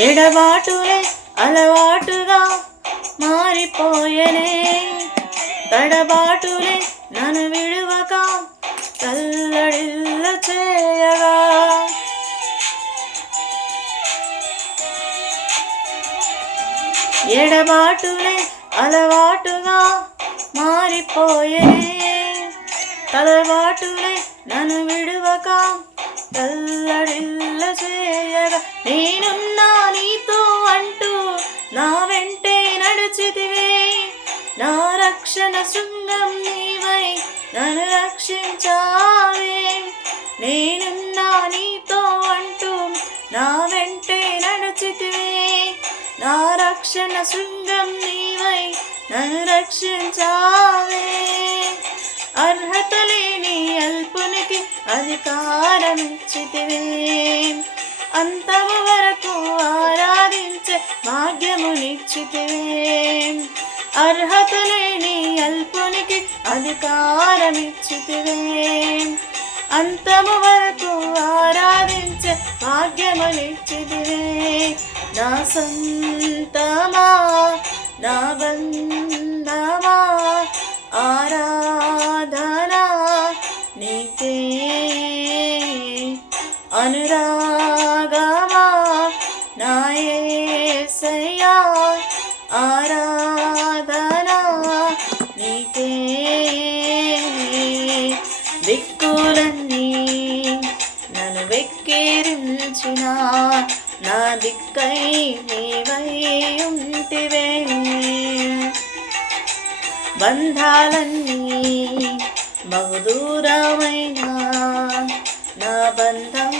ఎడబాటులే అలవాటుగా మారిపోయనే, తడబాటులే నన్ను విడువక తల్లడిల్ల చేయగా. ఎడబాటులే అలవాటుగా మారిపోయనే, తలబాటులే నన్ను విడువక తల్లడిల్ల చేయగా. నేనున్నా నీతో అంటూ నా వెంటే నడిచితివే, నా రక్షణ శృంగం నీవై నన్ను రక్షించావే. నేనున్నా నీతో అంటూ నా వెంటే నడిచితివే, నా రక్షణ శృంగం నీవై నన్ను రక్షించావే. అర్హత లేని అల్పునికి అధికారమిచ్చితివే, అంతము వరకు ఆరాధించే భాగ్యమునిచ్చితివే. అర్హత లేని అల్పునికి అధికారమిచ్చితివే, అంతము వరకు ఆరాధించే భాగ్యమునిచ్చితివే. నా సొంతమా నా బంధమా ఆరాధనా నీకే, అనురాగమా నా యేసయ్యా ఆరాధనా నీకే. దిక్కులన్నీ నన్ను వెక్కిరించిన నా దిక్కై నీవై ఉంటివే. బంధాలన్నీ బహుదూరమైన నా బంధం